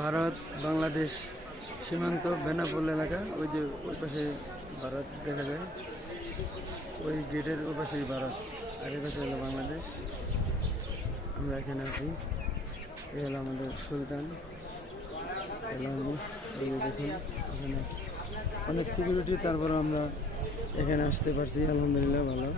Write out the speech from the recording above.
ভারত বাংলাদেশ সীমান্ত বেনাপোল এলাকা। ওই যে ওই পাশে ভারত দেখা যায়, ওই গেটের ওই পাশেই ভারত, আর এই পাশে হলো বাংলাদেশ। আমরা এখানে আছি, এই হলো আমাদের সুলতান। এই যে দেখুন এখানে অনেক সিকিউরিটি, তারপরে আমরা এখানে আসতে পারছি, আলহামদুলিল্লাহ ভালো।